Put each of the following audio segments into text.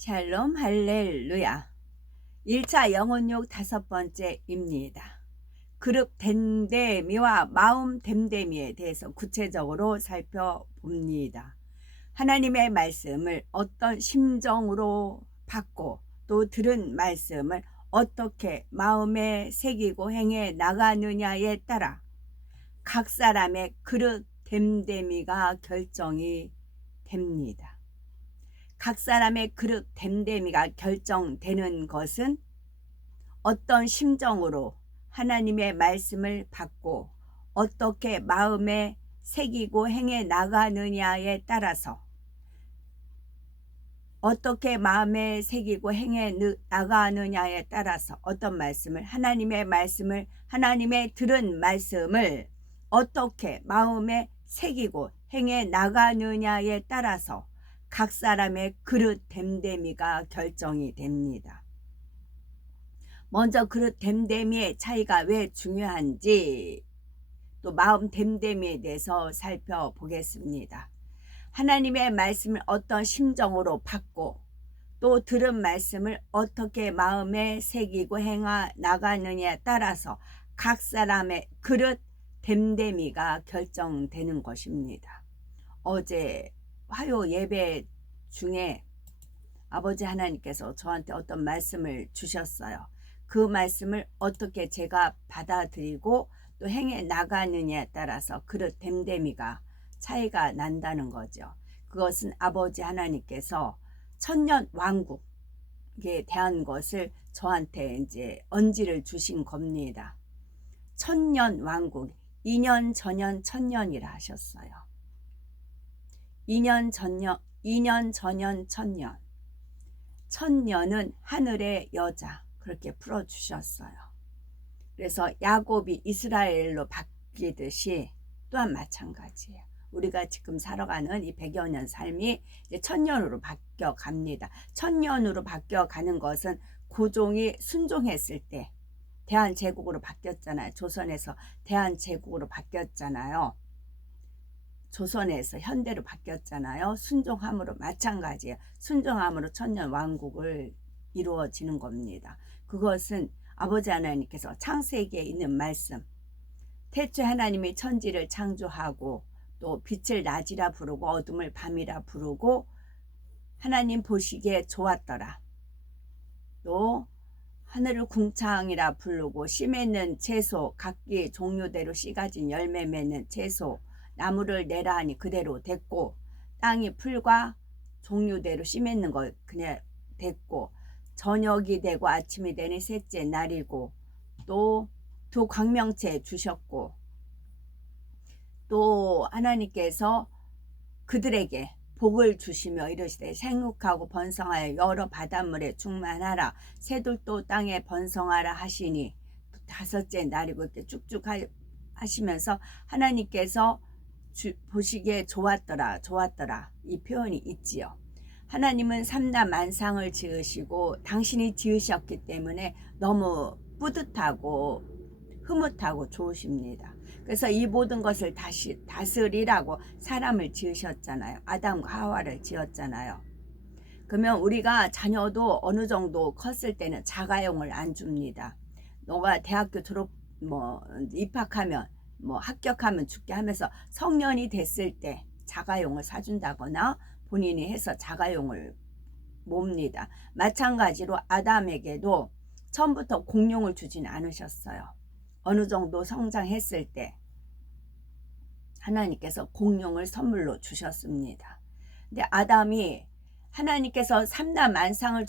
샬롬 할렐루야. 1차 영혼육 5번째입니다. 그룹 됨됨이와 마음 됨됨이에 대해서 구체적으로 살펴봅니다. 하나님의 말씀을 어떤 심정으로 받고 또 들은 말씀을 어떻게 마음에 새기고 행해 나가느냐에 따라 각 사람의 그릇 됨됨이가 결정이 됩니다. 각 사람의 그릇 됨됨이가 결정되는 것은 어떤 심정으로 하나님의 말씀을 받고 어떻게 마음에 새기고 행해 나가느냐에 따라서 어떻게 마음에 새기고 행해 나가느냐에 따라서 어떤 말씀을 하나님의 들은 말씀을 어떻게 마음에 새기고 행해 나가느냐에 따라서 각 사람의 그릇 됨됨이가 결정이 됩니다. 먼저 그릇 됨됨이의 차이가 왜 중요한지 또 마음 됨됨이에 대해서 살펴보겠습니다. 하나님의 말씀을 어떤 심정으로 받고 또 들은 말씀을 어떻게 마음에 새기고 행하 나가느냐에 따라서 각 사람의 그릇 됨됨이가 결정되는 것입니다. 어제 화요 예배 중에 아버지 하나님께서 저한테 어떤 말씀을 주셨어요. 그 말씀을 어떻게 제가 받아들이고 또 행해 나가느냐에 따라서 그릇 됨됨이가 차이가 난다는 거죠. 그것은 아버지 하나님께서 천년 왕국에 대한 것을 저한테 이제 언지를 주신 겁니다. 천년 왕국, 2년 전년 천년이라 하셨어요. 2년 전년 천년. 천년은 하늘의 여자, 그렇게 풀어주셨어요. 그래서 야곱이 이스라엘로 바뀌듯이 또한 마찬가지예요. 우리가 지금 살아가는 이 100여 년 삶이 이제 천년으로 바뀌어 갑니다. 천년으로 바뀌어 가는 것은 고종이 순종했을 때 대한제국으로 바뀌었잖아요. 조선에서 대한제국으로 바뀌었잖아요. 조선에서 현대로 바뀌었잖아요. 순종함으로 마찬가지예요. 순종함으로 천년 왕국을 이루어지는 겁니다. 그것은 아버지 하나님께서 창세기에 있는 말씀, 태초에 하나님이 천지를 창조하고 또 빛을 낮이라 부르고 어둠을 밤이라 부르고 하나님 보시기에 좋았더라. 또 하늘을 궁창이라 부르고 씨 맺는 채소, 각기 종류대로 씨 가진 열매 맺는 채소, 나무를 내라 하니 그대로 됐고, 땅이 풀과 종류대로 씨 맺는 것 그냥 됐고, 저녁이 되고 아침이 되니 셋째 날이고, 또 두 광명체 주셨고, 또 하나님께서 그들에게 복을 주시며 이르시되 생육하고 번성하여 여러 바닷물에 충만하라, 새들도 땅에 번성하라 하시니, 다섯째 날이고 이렇게 쭉쭉 하시면서 하나님께서 보시기에 좋았더라 이 표현이 있지요. 하나님은 삼라 만상을 지으시고 당신이 지으셨기 때문에 너무 뿌듯하고 흐뭇하고 좋으십니다. 그래서 이 모든 것을 다시 다스리라고 사람을 지으셨잖아요. 아담과 하와를 지었잖아요. 그러면 우리가 자녀도 어느 정도 컸을 때는 자가용을 안 줍니다. 너가 대학교 입학하면 합격하면 죽게 하면서 성년이 됐을 때 자가용을 사준다거나 본인이 해서 자가용을 몹니다. 마찬가지로 아담에게도 처음부터 공용을 주진 않으셨어요. 어느 정도 성장했을 때 하나님께서 공용을 선물로 주셨습니다. 근데 아담이 하나님께서 삼라 만상을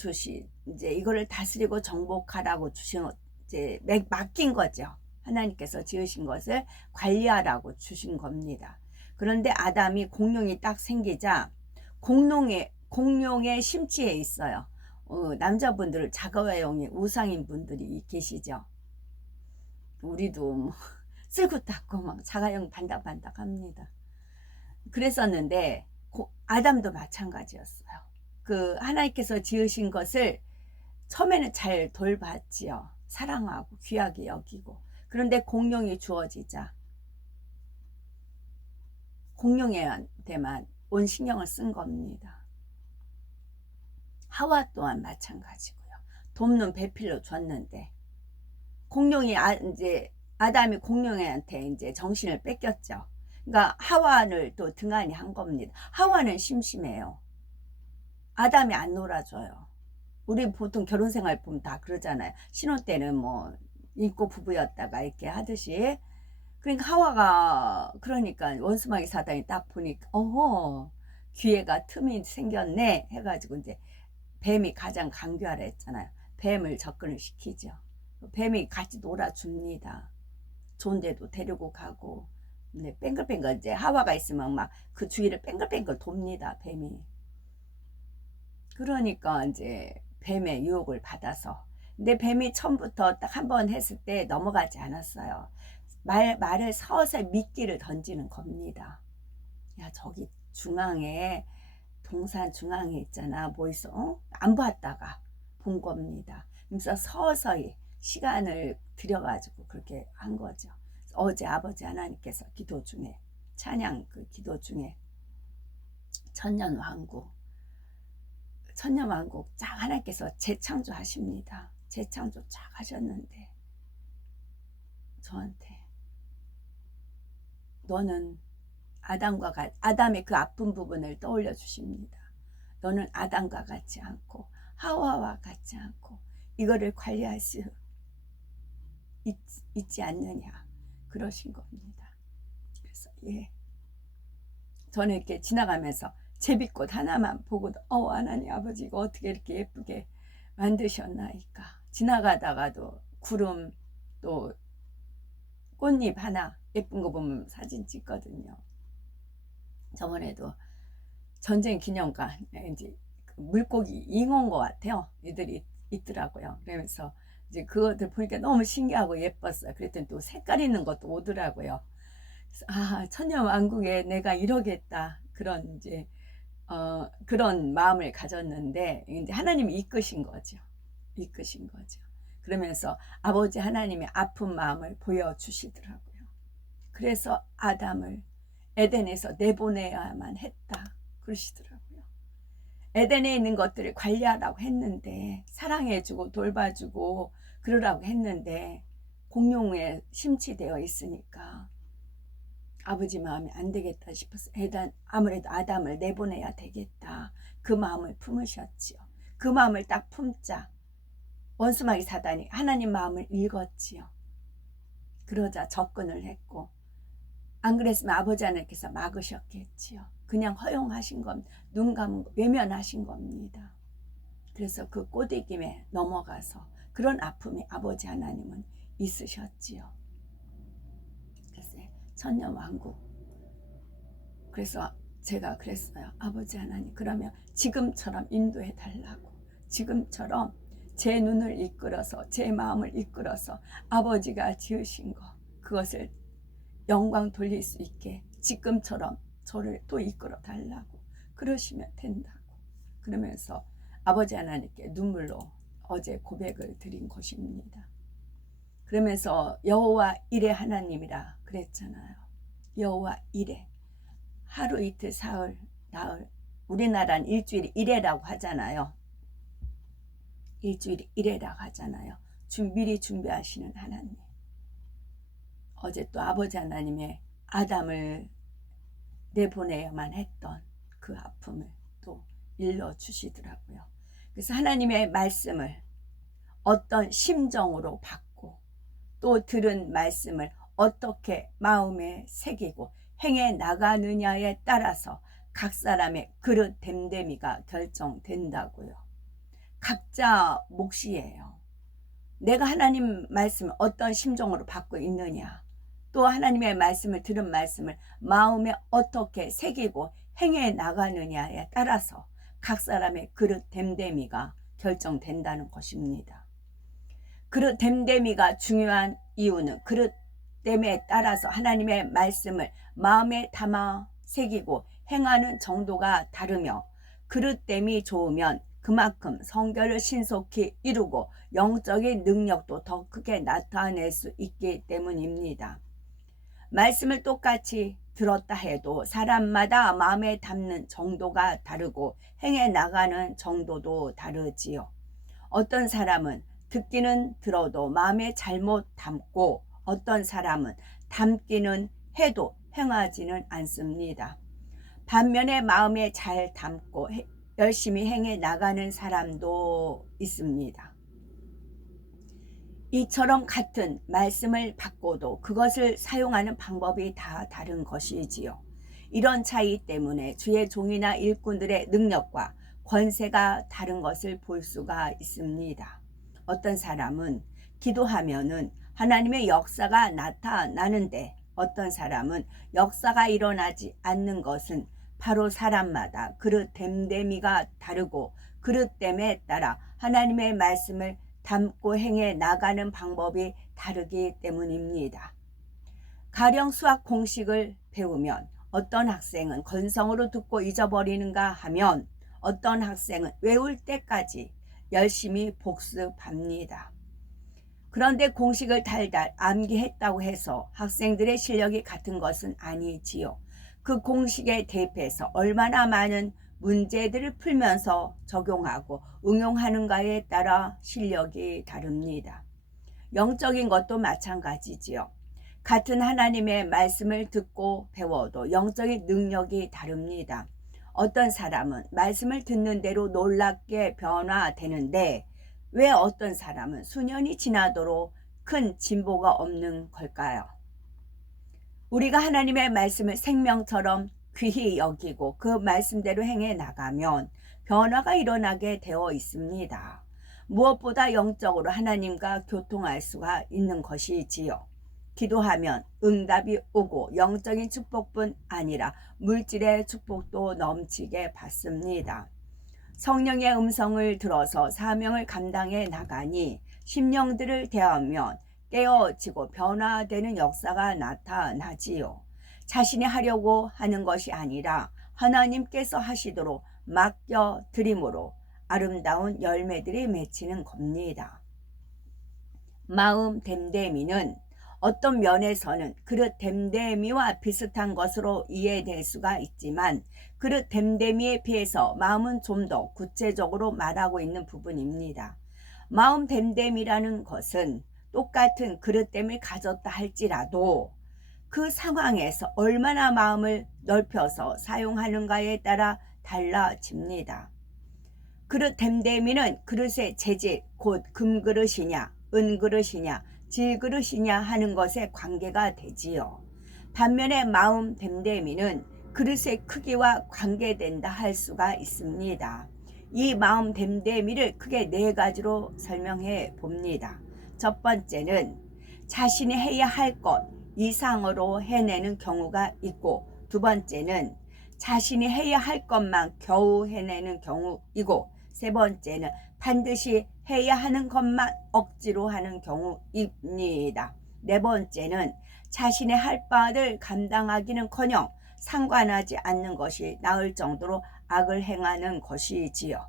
이제 이거를 다스리고 정복하라고 이제 맡긴 거죠. 하나님께서 지으신 것을 관리하라고 주신 겁니다. 그런데 아담이 공룡이 딱 생기자 공룡의 심취해 있어요. 남자분들 자가용이 우상인 분들이 계시죠. 우리도 쓸고 닦고 막 자가용 반닥반닥 합니다. 그랬었는데 아담도 마찬가지였어요. 그 하나님께서 지으신 것을 처음에는 잘 돌봤지요. 사랑하고 귀하게 여기고. 그런데 공룡이 주어지자 공룡한테만 온 신경을 쓴 겁니다. 하와 또한 마찬가지고요. 돕는 배필로 줬는데 공룡이 이제 아담이 공룡한테 이제 정신을 뺏겼죠. 그러니까 하와를 또 등한히 한 겁니다. 하와는 심심해요. 아담이 안 놀아줘요. 우리 보통 결혼 생활 보면 다 그러잖아요. 신혼 때는 뭐 인고 부부였다가 이렇게 하듯이. 그러니까 하와가 그러니까 원수마귀 사단이 딱 보니까 어허 기회가 틈이 생겼네 해가지고 이제 뱀이 가장 강교하라 했잖아요. 뱀을 접근을 시키죠. 뱀이 같이 놀아줍니다. 좋은 데도 데리고 가고. 근데 뱅글뱅글 이제 하와가 있으면 막 그 주위를 뱅글뱅글 돕니다. 뱀이. 그러니까 이제 뱀의 유혹을 받아서. 근데 뱀이 처음부터 딱 한 번 했을 때 넘어가지 않았어요. 말을 서서히 미끼를 던지는 겁니다. 야 저기 중앙에 동산 중앙에 있잖아. 뭐 있어? 어? 안 봤다가 본 겁니다. 그래서 서서히 시간을 들여가지고 그렇게 한 거죠. 어제 아버지 하나님께서 기도 중에 찬양 그 기도 중에 천년왕국 쫙 하나님께서 재창조하십니다. 재창조 쫙 하셨는데 저한테 너는 아담의 그 아픈 부분을 떠올려 주십니다. 너는 아담과 같지 않고 하와와 같지 않고 이거를 관리할 수 있지 않느냐 그러신 겁니다. 그래서 저는 이렇게 지나가면서 제비꽃 하나만 보고도 하나님 아버지 이거 어떻게 이렇게 예쁘게 만드셨나이까. 지나가다가도 구름 또 꽃잎 하나 예쁜 거 보면 사진 찍거든요. 저번에도 전쟁 기념관 이제 물고기 잉어인 것 같아요. 이들이 있더라고요. 그러면서 이제 그것들 보니까 너무 신기하고 예뻤어요. 그랬더니 또 색깔 있는 것도 오더라고요. 그래서 천년왕국에 내가 이러겠다 그런 이제 그런 마음을 가졌는데 이제 하나님이 이끄신 거죠. 그러면서 아버지 하나님의 아픈 마음을 보여주시더라고요. 그래서 아담을 에덴에서 내보내야만 했다 그러시더라고요. 에덴에 있는 것들을 관리하라고 했는데 사랑해주고 돌봐주고 그러라고 했는데 공룡에 심취되어 있으니까 아버지 마음이 안 되겠다 싶어서 아무래도 아담을 내보내야 되겠다 그 마음을 품으셨지요. 그 마음을 딱 품자 원수마귀 사단이 하나님 마음을 읽었지요. 그러자 접근을 했고 안 그랬으면 아버지 하나님께서 막으셨겠지요. 그냥 허용하신 겁니다. 눈 감은 거 외면하신 겁니다. 그래서 그 꼬드김에 넘어가서 그런 아픔이 아버지 하나님은 있으셨지요. 그래서 천년왕국. 그래서 제가 그랬어요. 아버지 하나님 그러면 지금처럼 인도해 달라고. 지금처럼 제 눈을 이끌어서 제 마음을 이끌어서 아버지가 지으신 거 그것을 영광 돌릴 수 있게 지금처럼 저를 또 이끌어 달라고 그러시면 된다고. 그러면서 아버지 하나님께 눈물로 어제 고백을 드린 것입니다. 그러면서 여호와 일의 하나님이라 그랬잖아요. 여호와 일의 하루 이틀 사흘 나흘 우리나라는 일주일이 일회라고 하잖아요. 일주일이 일회라고 하잖아요. 미리 준비하시는 하나님. 어제 또 아버지 하나님의 아담을 내보내야만 했던 그 아픔을 또 일러주시더라고요. 그래서 하나님의 말씀을 어떤 심정으로 받고 또 들은 말씀을 어떻게 마음에 새기고 행해 나가느냐에 따라서 각 사람의 그릇 됨됨이가 결정된다고요. 각자 몫이에요. 내가 하나님 말씀을 어떤 심정으로 받고 있느냐 또 하나님의 말씀을 들은 말씀을 마음에 어떻게 새기고 행해 나가느냐에 따라서 각 사람의 그릇 됨됨이가 결정된다는 것입니다. 그릇 됨됨이가 중요한 이유는 그릇 됨에 따라서 하나님의 말씀을 마음에 담아 새기고 행하는 정도가 다르며 그릇됨이 좋으면 그만큼 성결을 신속히 이루고 영적인 능력도 더 크게 나타낼 수 있기 때문입니다. 말씀을 똑같이 들었다 해도 사람마다 마음에 담는 정도가 다르고 행해 나가는 정도도 다르지요. 어떤 사람은 듣기는 들어도 마음에 잘못 담고 어떤 사람은 담기는 해도 행하지는 않습니다. 반면에 마음에 잘 담고 열심히 행해 나가는 사람도 있습니다. 이처럼 같은 말씀을 받고도 그것을 사용하는 방법이 다 다른 것이지요. 이런 차이 때문에 주의 종이나 일꾼들의 능력과 권세가 다른 것을 볼 수가 있습니다. 어떤 사람은 기도하면은 하나님의 역사가 나타나는데 어떤 사람은 역사가 일어나지 않는 것은 바로 사람마다 그릇 됨됨이가 다르고 그릇됨에 따라 하나님의 말씀을 담고 행해 나가는 방법이 다르기 때문입니다. 가령 수학 공식을 배우면 어떤 학생은 건성으로 듣고 잊어버리는가 하면 어떤 학생은 외울 때까지 열심히 복습합니다. 그런데 공식을 달달 암기했다고 해서 학생들의 실력이 같은 것은 아니지요. 그 공식에 대입해서 얼마나 많은 문제들을 풀면서 적용하고 응용하는가에 따라 실력이 다릅니다. 영적인 것도 마찬가지지요. 같은 하나님의 말씀을 듣고 배워도 영적인 능력이 다릅니다. 어떤 사람은 말씀을 듣는 대로 놀랍게 변화되는데 왜 어떤 사람은 수년이 지나도록 큰 진보가 없는 걸까요? 우리가 하나님의 말씀을 생명처럼 귀히 여기고 그 말씀대로 행해 나가면 변화가 일어나게 되어 있습니다. 무엇보다 영적으로 하나님과 교통할 수가 있는 것이지요. 기도하면 응답이 오고 영적인 축복뿐 아니라 물질의 축복도 넘치게 받습니다. 성령의 음성을 들어서 사명을 감당해 나가니 심령들을 대하면 깨어지고 변화되는 역사가 나타나지요. 자신이 하려고 하는 것이 아니라 하나님께서 하시도록 맡겨드림으로 아름다운 열매들이 맺히는 겁니다. 마음 됨됨이는 어떤 면에서는 그릇 됨됨이와 비슷한 것으로 이해될 수가 있지만 그릇 됨됨이에 비해서 마음은 좀 더 구체적으로 말하고 있는 부분입니다. 마음 됨됨이라는 것은 똑같은 그릇됨을 가졌다 할지라도 그 상황에서 얼마나 마음을 넓혀서 사용하는가에 따라 달라집니다. 그릇 됨됨이는 그릇의 재질, 곧 금그릇이냐 은그릇이냐 질그릇이냐 하는 것에 관계가 되지요. 반면에 마음 됨됨이는 그릇의 크기와 관계된다 할 수가 있습니다. 이 마음 됨됨이를 크게 네 가지로 설명해 봅니다. 첫 번째는 자신이 해야 할 것 이상으로 해내는 경우가 있고, 두 번째는 자신이 해야 할 것만 겨우 해내는 경우이고, 세 번째는 반드시 해야 하는 것만 억지로 하는 경우입니다. 네 번째는 자신의 할 바를 감당하기는커녕 상관하지 않는 것이 나을 정도로 악을 행하는 것이지요.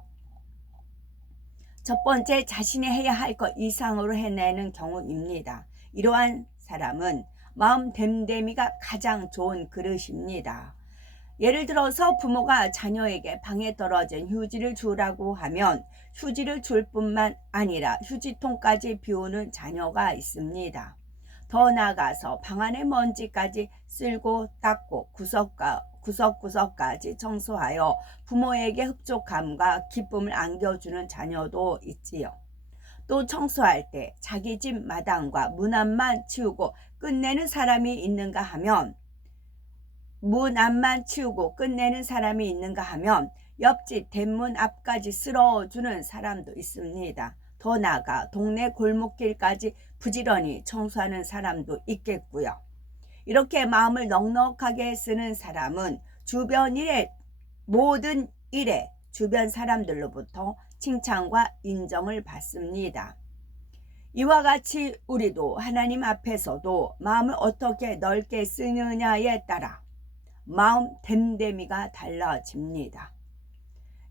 첫 번째, 자신이 해야 할 것 이상으로 해내는 경우입니다. 이러한 사람은 마음 됨됨이가 가장 좋은 그릇입니다. 예를 들어서 부모가 자녀에게 방에 떨어진 휴지를 주라고 하면 휴지를 줄 뿐만 아니라 휴지통까지 비우는 자녀가 있습니다. 더 나아가서 방 안의 먼지까지 쓸고 닦고 구석구석까지 청소하여 부모에게 흡족함과 기쁨을 안겨주는 자녀도 있지요. 또 청소할 때 자기 집 마당과 문 앞만 치우고 끝내는 사람이 있는가 하면 옆집 대문 앞까지 쓸어주는 사람도 있습니다. 더 나아가 동네 골목길까지 부지런히 청소하는 사람도 있겠고요. 이렇게 마음을 넉넉하게 쓰는 사람은 모든 일에 주변 사람들로부터 칭찬과 인정을 받습니다. 이와 같이 우리도 하나님 앞에서도 마음을 어떻게 넓게 쓰느냐에 따라 마음 됨됨이가 달라집니다.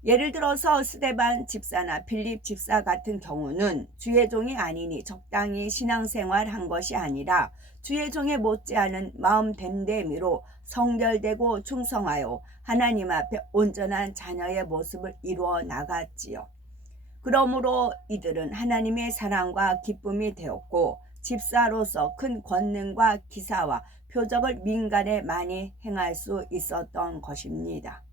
예를 들어서 스데반 집사나 빌립 집사 같은 경우는 주의 종이 아니니 적당히 신앙생활한 것이 아니라 주의 종에 못지않은 마음 됨됨이로 성결되고 충성하여 하나님 앞에 온전한 자녀의 모습을 이루어 나갔지요. 그러므로 이들은 하나님의 사랑과 기쁨이 되었고 집사로서 큰 권능과 기사와 표적을 민간에 많이 행할 수 있었던 것입니다.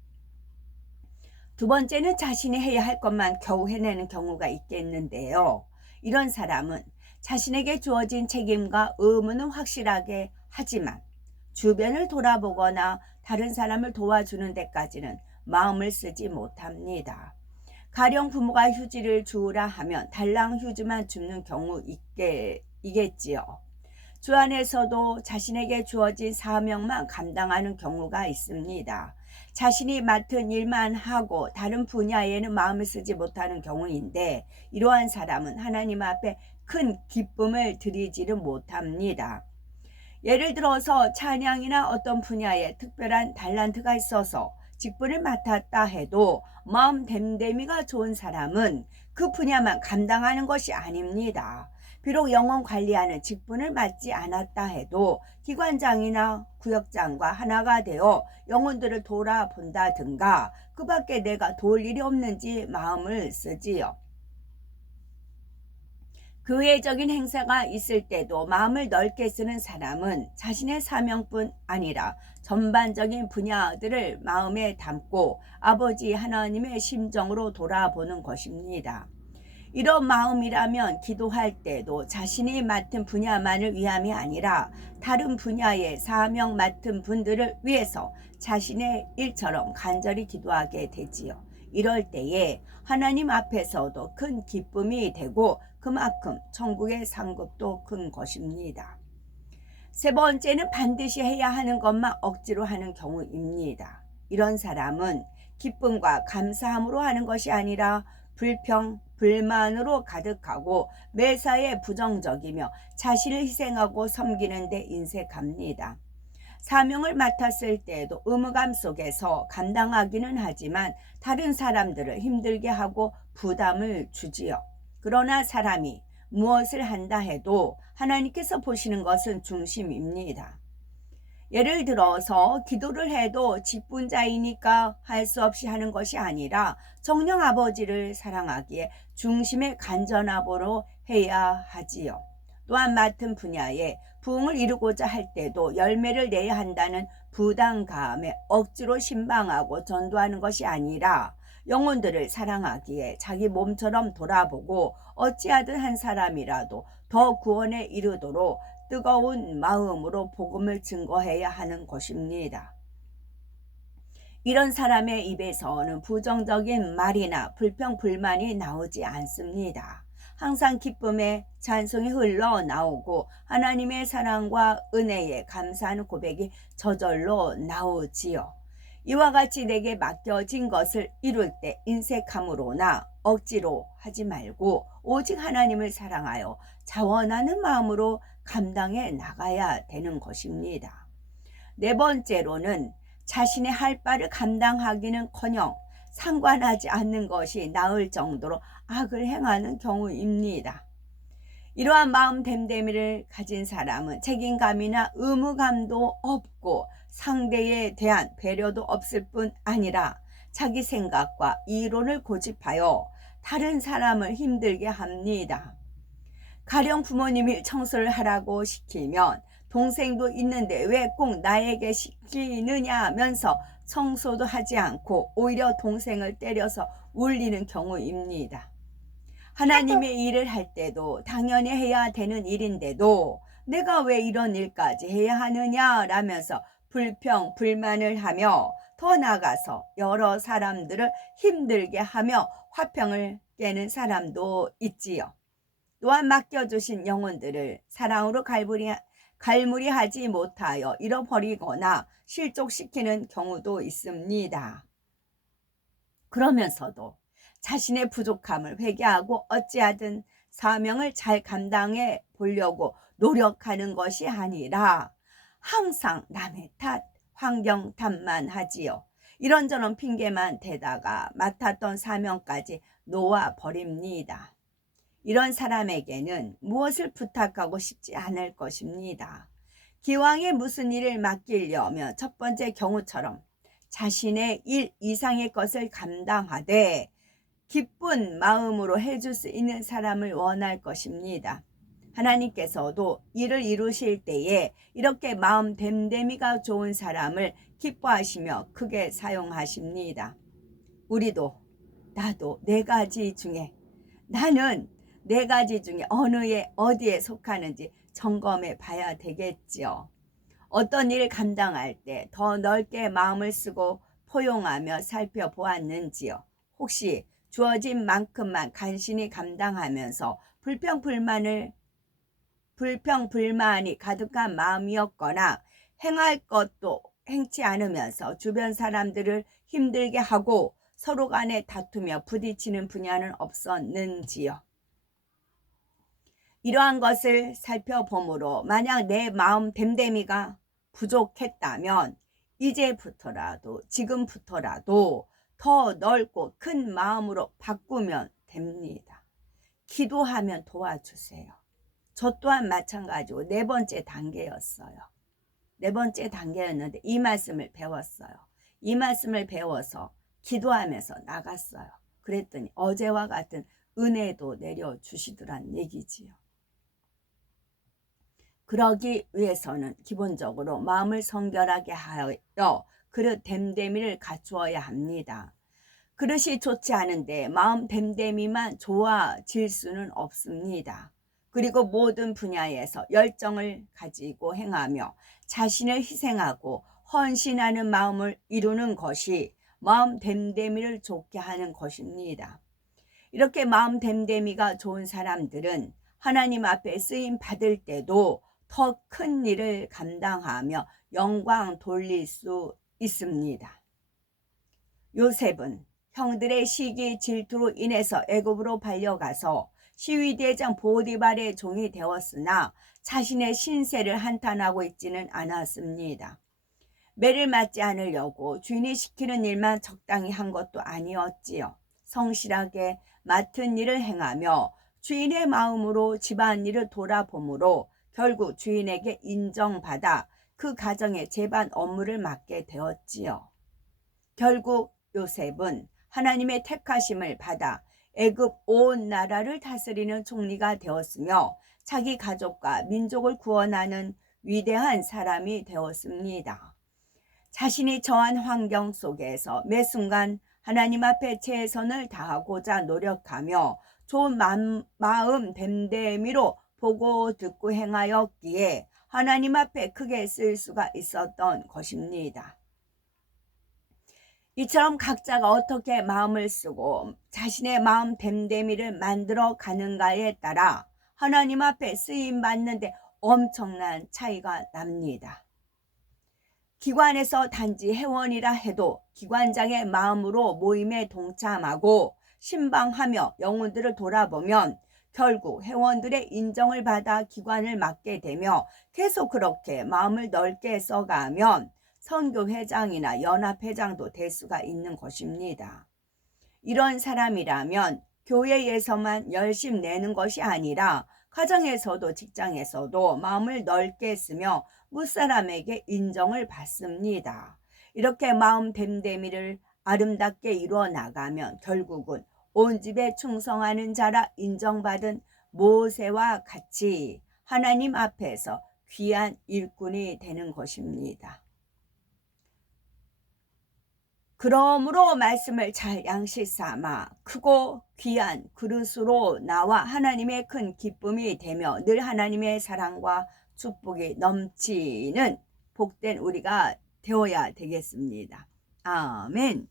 두 번째는 자신이 해야 할 것만 겨우 해내는 경우가 있겠는데요. 이런 사람은 자신에게 주어진 책임과 의무는 확실하게 하지만 주변을 돌아보거나 다른 사람을 도와주는 데까지는 마음을 쓰지 못합니다. 가령 부모가 휴지를 주우라 하면 달랑 휴지만 줍는 경우 이겠지요. 주 안에서도 자신에게 주어진 사명만 감당하는 경우가 있습니다. 자신이 맡은 일만 하고 다른 분야에는 마음을 쓰지 못하는 경우인데 이러한 사람은 하나님 앞에 큰 기쁨을 드리지를 못합니다. 예를 들어서 찬양이나 어떤 분야에 특별한 달란트가 있어서 직분을 맡았다 해도 마음 됨됨이가 좋은 사람은 그 분야만 감당하는 것이 아닙니다. 비록 영혼 관리하는 직분을 맡지 않았다 해도 기관장이나 구역장과 하나가 되어 영혼들을 돌아본다든가 그 밖에 내가 도울 일이 없는지 마음을 쓰지요. 교회적인 행사가 있을 때도 마음을 넓게 쓰는 사람은 자신의 사명뿐 아니라 전반적인 분야들을 마음에 담고 아버지 하나님의 심정으로 돌아보는 것입니다. 이런 마음이라면 기도할 때도 자신이 맡은 분야만을 위함이 아니라 다른 분야의 사명 맡은 분들을 위해서 자신의 일처럼 간절히 기도하게 되지요. 이럴 때에 하나님 앞에서도 큰 기쁨이 되고 그만큼 천국의 상급도 큰 것입니다. 세 번째는 반드시 해야 하는 것만 억지로 하는 경우입니다. 이런 사람은 기쁨과 감사함으로 하는 것이 아니라 불평, 불만으로 가득하고 매사에 부정적이며 자신을 희생하고 섬기는 데 인색합니다. 사명을 맡았을 때에도 의무감 속에서 감당하기는 하지만 다른 사람들을 힘들게 하고 부담을 주지요. 그러나 사람이 무엇을 한다 해도 하나님께서 보시는 것은 중심입니다. 예를 들어서 기도를 해도 직분자이니까 할 수 없이 하는 것이 아니라 정녕 아버지를 사랑하기에 중심의 간전함으로 해야 하지요. 또한 맡은 분야에 부흥을 이루고자 할 때도 열매를 내야 한다는 부담감에 억지로 신방하고 전도하는 것이 아니라 영혼들을 사랑하기에 자기 몸처럼 돌아보고 어찌하든 한 사람이라도 더 구원에 이르도록 뜨거운 마음으로 복음을 증거해야 하는 것입니다. 이런 사람의 입에서는 부정적인 말이나 불평, 불만이 나오지 않습니다. 항상 기쁨의 찬송이 흘러나오고 하나님의 사랑과 은혜에 감사하는 고백이 저절로 나오지요. 이와 같이 내게 맡겨진 것을 이룰 때 인색함으로나 억지로 하지 말고 오직 하나님을 사랑하여 자원하는 마음으로 감당해 나가야 되는 것입니다. 네 번째로는 자신의 할 바를 감당하기는커녕 상관하지 않는 것이 나을 정도로 악을 행하는 경우입니다. 이러한 마음 됨됨이를 가진 사람은 책임감이나 의무감도 없고 상대에 대한 배려도 없을 뿐 아니라 자기 생각과 이론을 고집하여 다른 사람을 힘들게 합니다. 가령 부모님이 청소를 하라고 시키면 동생도 있는데 왜 꼭 나에게 시키느냐면서 청소도 하지 않고 오히려 동생을 때려서 울리는 경우입니다. 하나님의 일을 할 때도 당연히 해야 되는 일인데도 내가 왜 이런 일까지 해야 하느냐라면서 불평, 불만을 하며 더 나아가서 여러 사람들을 힘들게 하며 화평을 깨는 사람도 있지요. 또한 맡겨주신 영혼들을 사랑으로 갈무리하지 못하여 잃어버리거나 실족시키는 경우도 있습니다. 그러면서도 자신의 부족함을 회개하고 어찌하든 사명을 잘 감당해 보려고 노력하는 것이 아니라 항상 남의 탓, 환경 탓만 하지요. 이런저런 핑계만 대다가 맡았던 사명까지 놓아 버립니다. 이런 사람에게는 무엇을 부탁하고 싶지 않을 것입니다. 기왕에 무슨 일을 맡기려면 첫 번째 경우처럼 자신의 일 이상의 것을 감당하되 기쁜 마음으로 해줄 수 있는 사람을 원할 것입니다. 하나님께서도 일을 이루실 때에 이렇게 마음 됨됨이가 좋은 사람을 기뻐하시며 크게 사용하십니다. 우리도 나도 나는 네 가지 중에 어디에 속하는지 점검해 봐야 되겠지요. 어떤 일을 감당할 때 더 넓게 마음을 쓰고 포용하며 살펴보았는지요. 혹시 주어진 만큼만 간신히 감당하면서 불평불만이 가득한 마음이었거나 행할 것도 행치 않으면서 주변 사람들을 힘들게 하고 서로 간에 다투며 부딪히는 분야는 없었는지요. 이러한 것을 살펴보므로 만약 내 마음 됨됨이가 부족했다면 지금부터라도 더 넓고 큰 마음으로 바꾸면 됩니다. 기도하면 도와주세요. 저 또한 마찬가지고 네 번째 단계였는데 이 말씀을 배웠어요. 이 말씀을 배워서 기도하면서 나갔어요. 그랬더니 어제와 같은 은혜도 내려주시더란 얘기지요. 그러기 위해서는 기본적으로 마음을 성결하게 하여 그릇 됨됨이를 갖추어야 합니다. 그릇이 좋지 않은데 마음 됨됨이만 좋아질 수는 없습니다. 그리고 모든 분야에서 열정을 가지고 행하며 자신을 희생하고 헌신하는 마음을 이루는 것이 마음 됨됨이를 좋게 하는 것입니다. 이렇게 마음 됨됨이가 좋은 사람들은 하나님 앞에 쓰임 받을 때도 더 큰 일을 감당하며 영광 돌릴 수 있습니다. 요셉은 형들의 시기 질투로 인해서 애굽으로 발려가서 시위대장 보디발의 종이 되었으나 자신의 신세를 한탄하고 있지는 않았습니다. 매를 맞지 않으려고 주인이 시키는 일만 적당히 한 것도 아니었지요. 성실하게 맡은 일을 행하며 주인의 마음으로 집안일을 돌아보므로 결국 주인에게 인정받아 그 가정의 제반 업무를 맡게 되었지요. 결국 요셉은 하나님의 택하심을 받아 애굽 온 나라를 다스리는 총리가 되었으며 자기 가족과 민족을 구원하는 위대한 사람이 되었습니다. 자신이 처한 환경 속에서 매 순간 하나님 앞에 최선을 다하고자 노력하며 좋은 마음 됨됨이로 보고 듣고 행하였기에 하나님 앞에 크게 쓸 수가 있었던 것입니다. 이처럼 각자가 어떻게 마음을 쓰고 자신의 마음 됨됨이를 만들어 가는가에 따라 하나님 앞에 쓰임 받는데 엄청난 차이가 납니다. 기관에서 단지 회원이라 해도 기관장의 마음으로 모임에 동참하고 신방하며 영혼들을 돌아보면 결국 회원들의 인정을 받아 기관을 맡게 되며 계속 그렇게 마음을 넓게 써가면 선교회장이나 연합회장도 될 수가 있는 것입니다. 이런 사람이라면 교회에서만 열심 내는 것이 아니라 가정에서도 직장에서도 마음을 넓게 쓰며 무사람에게 인정을 받습니다. 이렇게 마음 됨됨이를 아름답게 이루어 나가면 결국은 온 집에 충성하는 자라 인정받은 모세와 같이 하나님 앞에서 귀한 일꾼이 되는 것입니다. 그러므로 말씀을 잘 양식 삼아 크고 귀한 그릇으로 나와 하나님의 큰 기쁨이 되며 늘 하나님의 사랑과 축복이 넘치는 복된 우리가 되어야 되겠습니다. 아멘.